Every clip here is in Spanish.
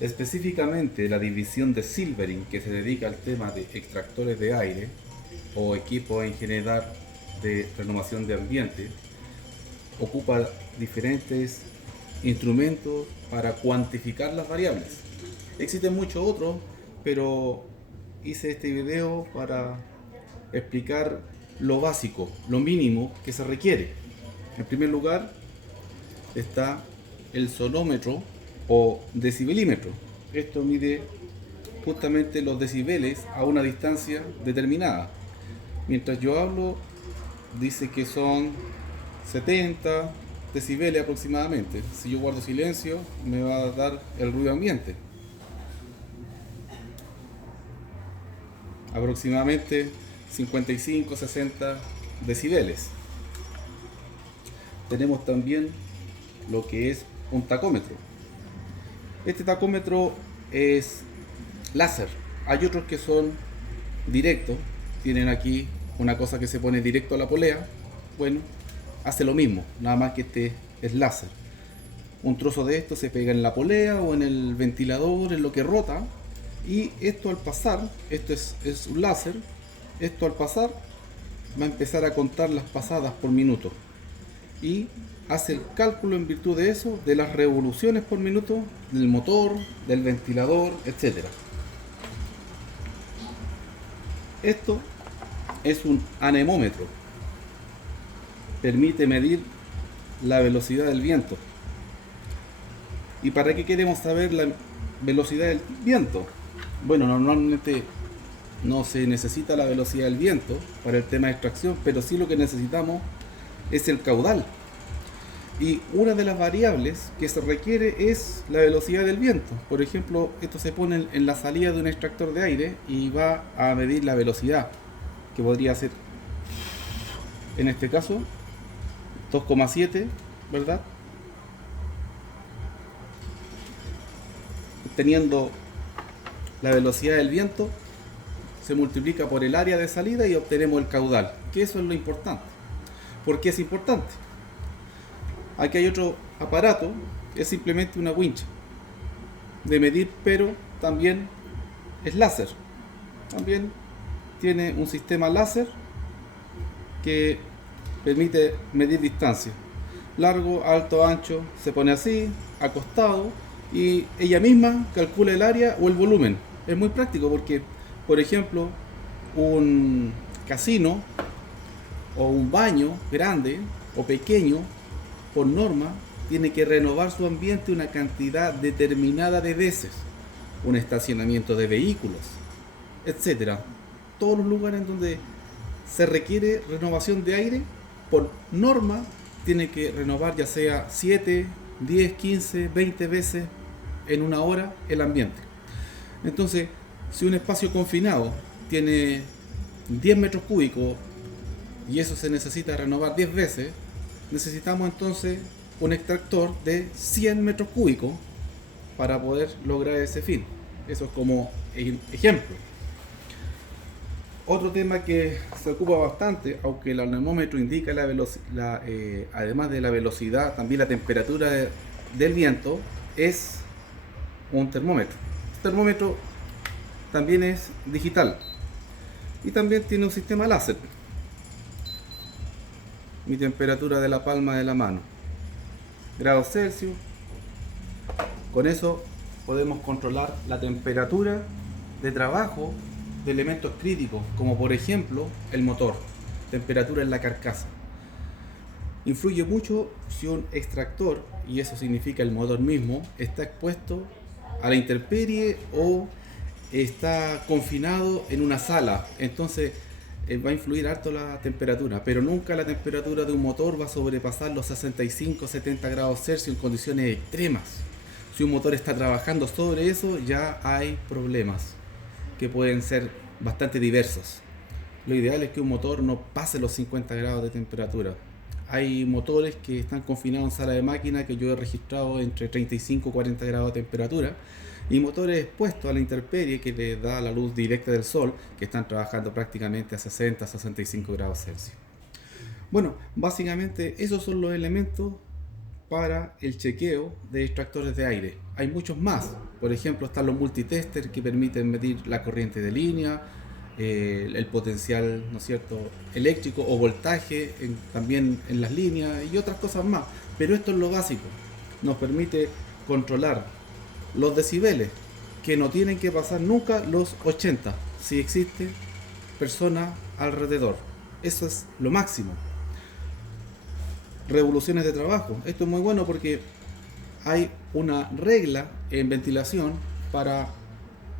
Específicamente la división de Silvering, que se dedica al tema de extractores de aire o equipos en general de renovación de ambiente, ocupa diferentes instrumentos para cuantificar las variables. Existen muchos otros, pero hice este video para explicar lo básico, lo mínimo que se requiere. En primer lugar está el sonómetro o decibelímetro. Esto mide justamente los decibeles a una distancia determinada. Mientras yo hablo, dice que son 70 decibeles aproximadamente. Si yo guardo silencio, me va a dar el ruido ambiente. Aproximadamente 55-60 decibeles. Tenemos también lo que es un tacómetro. Este tacómetro es láser. Hay otros que son directos. Tienen aquí una cosa que se pone directo a la polea. Bueno, hace lo mismo, nada más que este es láser. Un trozo de esto se pega en la polea o en el ventilador, en lo que rota. Y esto al pasar, esto es un láser, esto al pasar va a empezar a contar las pasadas por minuto. Y hace el cálculo en virtud de eso, de las revoluciones por minuto del motor, del ventilador, etc. Esto es un anemómetro. Permite medir la velocidad del viento. ¿Y para qué queremos saber la velocidad del viento? Bueno, normalmente no se necesita la velocidad del viento para el tema de extracción, pero sí lo que necesitamos es el caudal. Y una de las variables que se requiere es la velocidad del viento. Por ejemplo, esto se pone en la salida de un extractor de aire y va a medir la velocidad, que podría ser, en este caso, 2,7, ¿verdad? Teniendo la velocidad del viento, se multiplica por el área de salida y obtenemos el caudal, que eso es lo importante. ¿Por qué es importante? Aquí hay otro aparato, es simplemente una wincha de medir, pero también es láser. También tiene un sistema láser que permite medir distancia. Largo, alto, ancho, se pone así, acostado, y ella misma calcula el área o el volumen. Es muy práctico porque, por ejemplo, un casino o un baño grande o pequeño, por norma, tiene que renovar su ambiente una cantidad determinada de veces. Un estacionamiento de vehículos, etcétera. Todos los lugares en donde se requiere renovación de aire, por norma, tiene que renovar ya sea 7, 10, 15, 20 veces en una hora el ambiente. Entonces, si un espacio confinado tiene 10 metros cúbicos y eso se necesita renovar 10 veces, necesitamos entonces un extractor de 100 metros cúbicos para poder lograr ese fin. Eso es como ejemplo. Otro tema que se ocupa bastante, aunque el anemómetro indica además de la velocidad, también la temperatura del viento, es un termómetro. Este termómetro también es digital y también tiene un sistema láser. Mi temperatura de la palma de la mano, grados Celsius. Con eso podemos controlar la temperatura de trabajo de elementos críticos, como por ejemplo el motor, temperatura en la carcasa. Influye mucho si un extractor, y eso significa el motor mismo, está expuesto a la intemperie o está confinado en una sala. Entonces va a influir harto la temperatura, pero nunca la temperatura de un motor va a sobrepasar los 65-70 grados Celsius en condiciones extremas. Si un motor está trabajando sobre eso, ya hay problemas que pueden ser bastante diversos. Lo ideal es que un motor no pase los 50 grados de temperatura. Hay motores que están confinados en sala de máquina que yo he registrado entre 35 y 40 grados de temperatura, y motores expuestos a la intemperie que les da la luz directa del sol, que están trabajando prácticamente a 60-65 grados Celsius. Bueno, básicamente esos son los elementos para el chequeo de extractores de aire. Hay muchos más. Por ejemplo, están los multitesters que permiten medir la corriente de línea, el potencial, ¿no es cierto?, eléctrico o voltaje también en las líneas y otras cosas más. Pero esto es lo básico. Nos permite controlar los decibeles, que no tienen que pasar nunca los 80 si existe personas alrededor. Eso es lo máximo. Revoluciones de trabajo. Esto es muy bueno porque hay una regla en ventilación para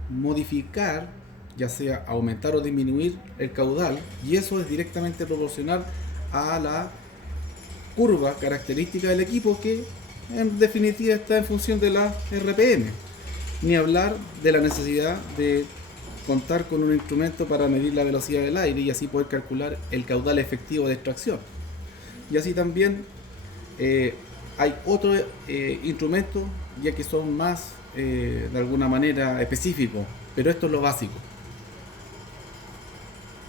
modificar, ya sea aumentar o disminuir el caudal, y eso es directamente proporcional a la curva característica del equipo, que en definitiva está en función de la RPM. Ni hablar de la necesidad de contar con un instrumento para medir la velocidad del aire y así poder calcular el caudal efectivo de extracción. Y así también hay otros instrumentos ya que son más de alguna manera específicos, pero esto es lo básico.